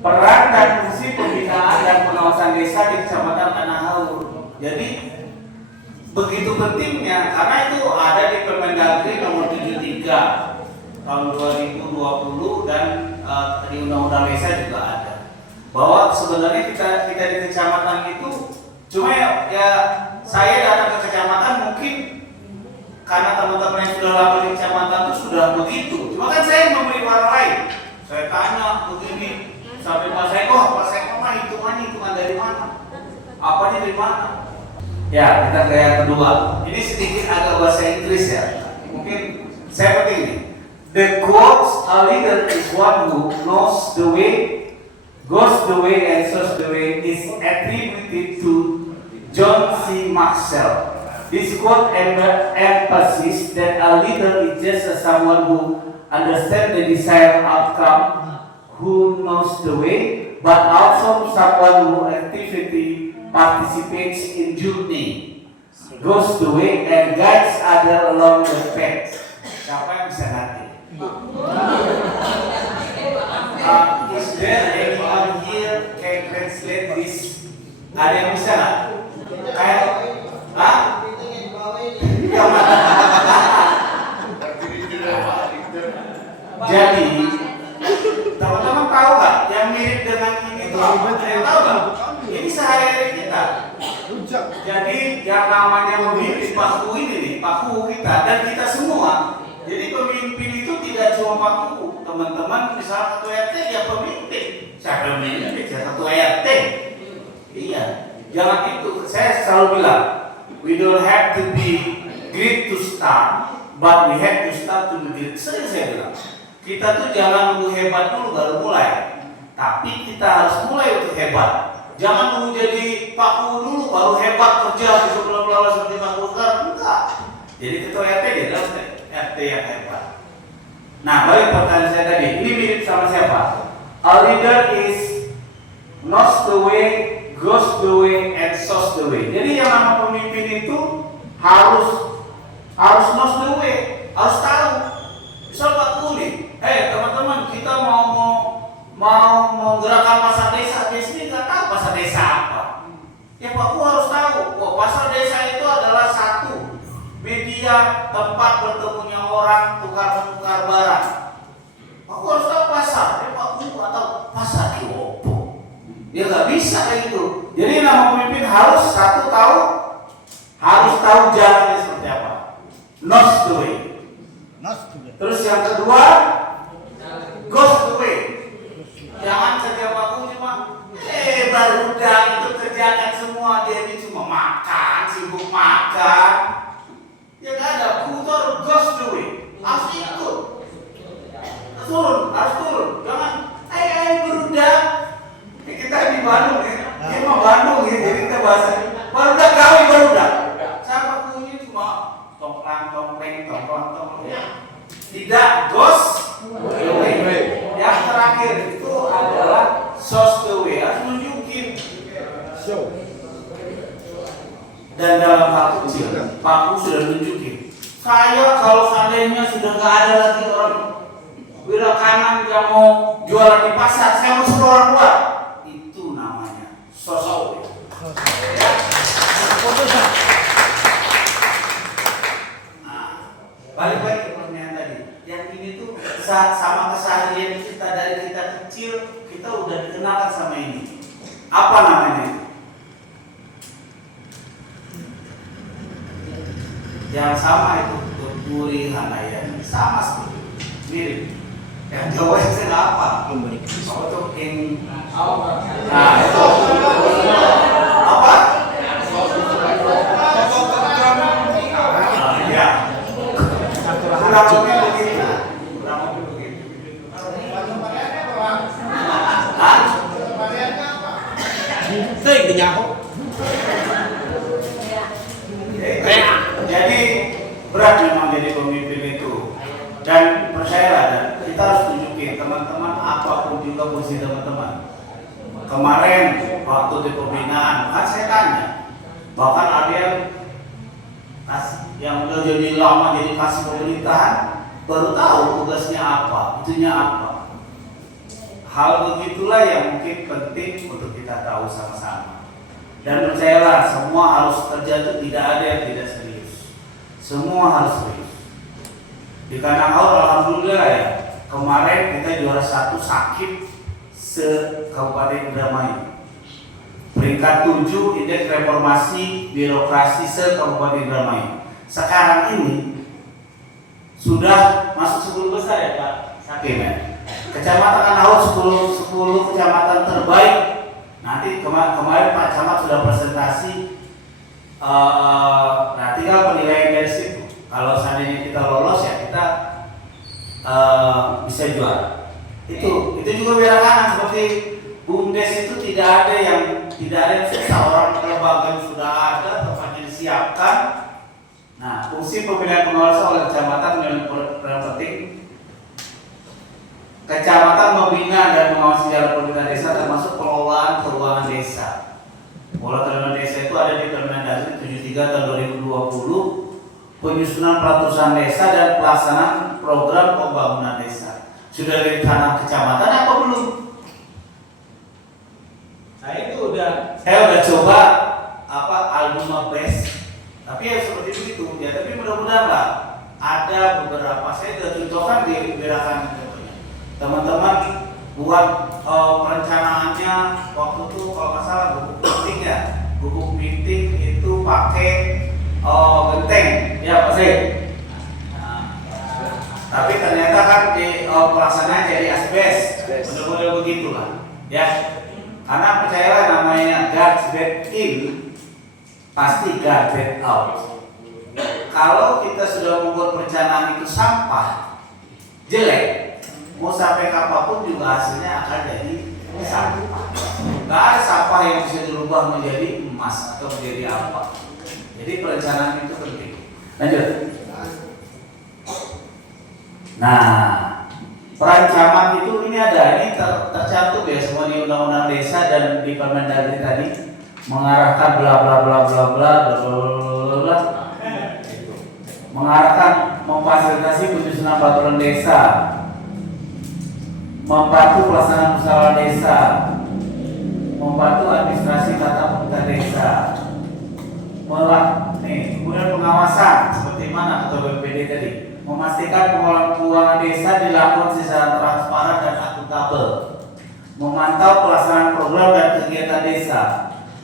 peran dan fungsi pembinaan dan pengawasan desa di Kecamatan Tanah Haur. Jadi begitu pentingnya karena itu ada di Permendagri nomor 73 tahun 2020 dan di Undang-Undang Desa juga ada. Bahwa sebenarnya kita di kecamatan itu cuma ya saya datang ke kecamatan mungkin karena teman-teman yang sudah lama di kecamatan itu sudah begitu. Cuma kan saya memberi warna lain. Saya tanya begini sampai Pak Seko mah hitungan dari mana? Apanya dari mana? Ya, kita ke yang kedua. Ini sedikit agak bahasa Inggris ya. Mungkin saya penting nih. The quote, a leader is one who knows the way, goes the way, and shows the way is attributed to John C. Maxwell. This quote emphasizes that a leader is just someone who understands the desired outcome, who knows the way, but also someone who actively participates in journey, goes the way, and guides others along the path. Siapa yang bisa nanti? Is there anyone here can translate this? Ada yang bisa nggak? Kayak, Jadi, teman-teman tahu nggak yang mirip dengan ini tuh apa? Yang tahu nggak? Ini sehari-hari kita. Jadi yang namanya memimpin paku ini nih, paku kita dan kita semua. Jadi pemimpin itu tidak cuma paku, teman-teman. Misal ketua RT ya pemimpin. Siapa pemimpin? Ya ketua RT. Iya, jangan itu. Saya selalu bilang, we don't have to be great to start, but we have to start to be great. Sering saya bilang, kita tuh jangan nunggu hebat dulu baru mulai, tapi kita harus mulai untuk hebat. Jangan nunggu jadi paku dulu baru hebat kerja gitu bla seperti paku sekarang. Enggak. Jadi ketua RT dia adalah RT yang hebat. Nah, balik pertanyaan saya tadi, ini mirip sama siapa? A leader is knows the way, goes the way, and shows the way. Jadi yang nama pemimpin itu harus knows the way, harus tahu. Misal Pak Kuli, teman-teman kita mau gerakan pasar desa, dia sendiri nggak tahu pasar desa apa. Ya Pak Kuli harus tahu, pasar desa itu adalah satu media tempat bertemunya orang tukar-menukar barang. Pak Kuli harus tahu pasar, Pak Kuli atau pasar Kiopo. Dia nggak bisa kayak gitu. Jadi nama pemimpin harus tahu jalannya seperti apa. Knows the way. Terus yang kedua, goes the way. Jangan setiap waktu cuma barudak itu kerjakan semua, dia ini cuma makan, sibuk makan. Ya nggak ada, kutor goes the way. Harus ikut. Harus turun. Jangan, barudak. Kita di Bandung ya, dia mah Bandung ya, jadi kita bahasa barudak kawin barudak. Siapa punya cuma tongklang. Tidak goes the way. Yang terakhir itu adalah shows the way, harus nunjukin. Dan dalam hal kecil, Paku sudah nunjukin. Saya kalau seandainya sudah nggak ada lagi orang wira kanan yang mau jualan di pasar, saya mau suruh orang keluar. Itu namanya sosok. Balik ke pertanyaan tadi. Yang ini tuh sama keseharian kita dari kita kecil, kita udah dikenalkan sama ini. Apa namanya? Yang sama itu Tuturi Hanayani, sama seperti mirip. Yang Jawa itu apa? Untuk yang nah itu apa? Ya. Kurang lebih begitu. Jadi berat memang jadi pemimpin itu. Dan percayalah, kita harus tunjukin teman-teman apapun juga posisi teman-teman. Kemarin waktu di pembinaan, kan saya tanya, bahkan ada yang udah jadi lama jadi kasih pemerintahan baru tahu tugasnya apa, itunya apa. hal begitulah yang mungkin penting untuk kita tahu sama-sama. Dan percayalah, semua harus kerja itu tidak ada yang tidak serius. Semua harus serius. Di Kanangau alhamdulillah ya, kemarin kita juara 1 sakit se-Kabupaten Indramayu. Peringkat 7 indeks reformasi birokrasi se-Kabupaten Indramayu. Sekarang ini sudah masuk 10 besar ya Pak Sakim ya. Kecamatan Kanangau 10 kecamatan terbaik. Nanti kemarin Pak Camat sudah presentasi. Nah tinggal penilaian dari situ. Kalau seandainya kita lolos ya kita bisa juara. Itu juga wilayah kanan seperti BUMDes itu tidak ada yang susah, orang lembaga yang sudah ada tempatnya disiapkan. Nah fungsi pemilihan pengawasan oleh kecamatan yang penting. Kecamatan membina dan mengawasi jalan pemerintahan desa termasuk pengelolaan keuangan desa. Pengelolaan keuangan desa itu ada di Permendagri 73 tahun 2020, penyusunan peraturan desa dan pelaksanaan program pembangunan desa. Sudah dari tanah kecamatan apa belum? Saya udah coba album best, tapi ya seperti begitu ya. Tapi mudah-mudahan lah ada beberapa saya sudah contohkan di gerakan teman-teman buat perencanaannya waktu itu kalau nggak salah gubuk meeting itu pakai genteng ya Pak Sih. Tapi ternyata kan di pelaksanaan jadi asbes, mudah-mudahan begitulah ya. Karena percayalah namanya garbage in pasti garbage out. Kalau kita sudah membuat perencanaan itu sampah jelek, mau sampai kapanpun juga hasilnya akan jadi sampah. Gak ada sampah yang bisa dirubah menjadi emas atau menjadi apa. Jadi perencanaan itu penting. Lanjut. Nah, peran camat itu ini tercantum ya semua di undang-undang desa dan di Permendagri tadi mengarahkan bla bla bla bla bla bla, mengarahkan memfasilitasi penyusunan peraturan desa, membantu pelaksanaan musyawarah desa, membantu administrasi tata pemerintahan desa, kemudian pengawasan seperti mana ketua BPD tadi, memastikan pengelolaan keuangan desa dilakukan secara transparan dan akuntabel, memantau pelaksanaan program dan kegiatan desa,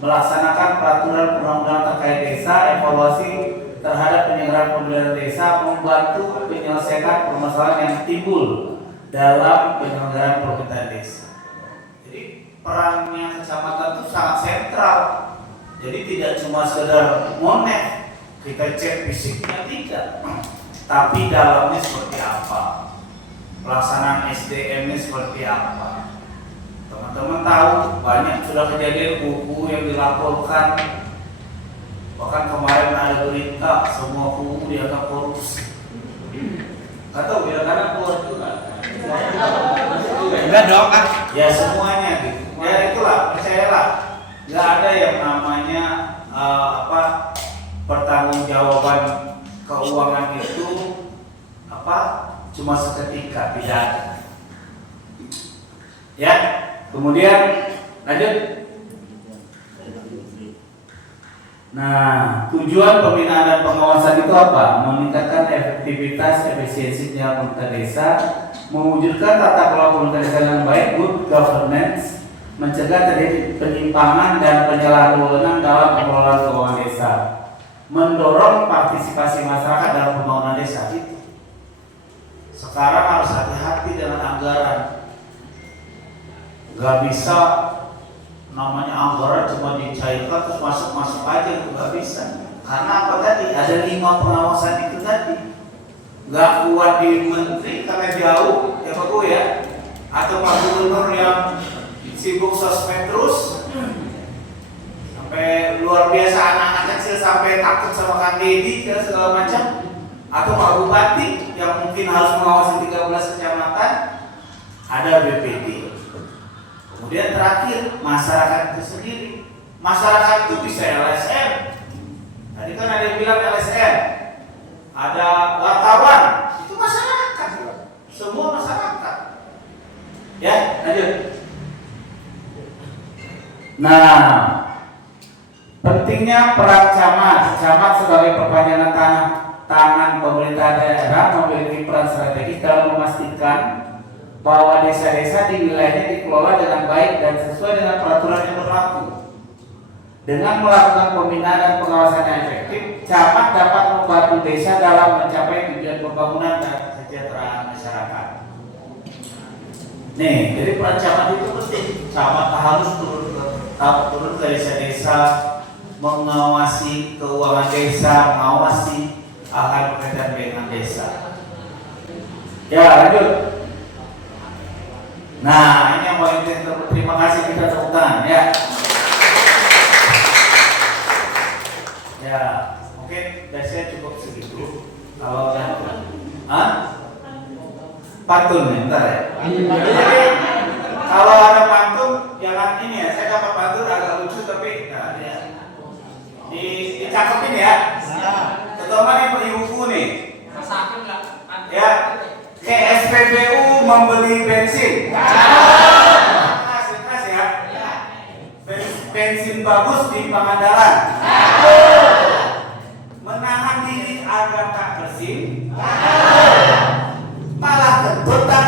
melaksanakan peraturan perundang-undangan terkait desa, evaluasi terhadap penyelenggaraan pemerintahan desa, membantu menyelesaikan permasalahan yang timbul dalam penyelenggaraan pemerintahan desa. Jadi perannya kecamatan itu sangat sentral. Jadi tidak cuma sekedar monet kita cek fisiknya tidak, tapi dalamnya seperti apa, pelaksanaan SDM-nya seperti apa. Teman-teman tahu banyak sudah kejadian buku yang dilaporkan, bahkan kemarin ada berita semua buku dianggap korupsi. Atau bila karena keluar juga. Enggak dong kan? Ya semuanya gitu. Ya itulah, percayalah, nggak ada yang namanya pertanggungjawaban keuangan itu cuma seketika, tidak ada. Ya, kemudian lanjut. Nah, tujuan pembinaan dan pengawasan itu apa? Meningkatkan efektivitas, efisiensi penyelenggaraan desa, mewujudkan tata kelola pemerintahan desa yang baik, good governance, mencegah terjadi penyimpangan dan penyalahgunaan dalam pengelolaan keuangan desa, mendorong partisipasi masyarakat dalam pembangunan desa. Itu sekarang harus hati-hati dengan anggaran. Gak bisa namanya anggaran cuma dicairkan terus masuk aja, itu gak bisa. Karena apa tadi? Ada 5 pengawasan itu tadi. Gak kuat di menteri karena jauh, ya Pak ya, atau Pak Gubernur yang sibuk sosmed terus sampai luar biasa, anak-anak kecil sampai takut sama Kang Deddy dan segala macam, atau Pak Bupati yang mungkin harus mengawasi 13 kecamatan, ada BPD. Kemudian terakhir masyarakat itu sendiri. Masyarakat itu bisa LSM. Tadi kan ada yang bilang LSM, ada wartawan, itu masyarakat, semua masyarakat. Ya, lanjut. Nah, pentingnya peran camat. Camat sebagai perpanjangan tangan pemerintah daerah memiliki peran strategis dalam memastikan bahwa desa-desa di wilayahnya dikelola dengan baik dan sesuai dengan peraturan yang berlaku. Dengan melakukan pembinaan dan pengawasan yang efektif, camat dapat membantu desa dalam mencapai tujuan pembangunan dan kesejahteraan masyarakat. Nih, jadi peran camat itu penting. Camat harus turun ke desa-desa, mengawasi keuangan desa, mengawasi hal-hal berkaitan dengan desa. Ya, lanjut. Nah, ini yang paling penting. Terima kasih, kita tepuk tangan ya. Ya, mungkin dari saya cukup segitu. Kalau pantun ya, bentar ya. Jadi kalau ada pantun, jangan ini ya. Saya dapat pantun agak lucu tapi ya. Dicakepin ya. Terutama nih ibu-ibu nih. Ya, ke SPBU membeli bensin. Keras ya. Bensin bagus di Pangandaran. Menahan diri agar tak bersih. Malah kentut tak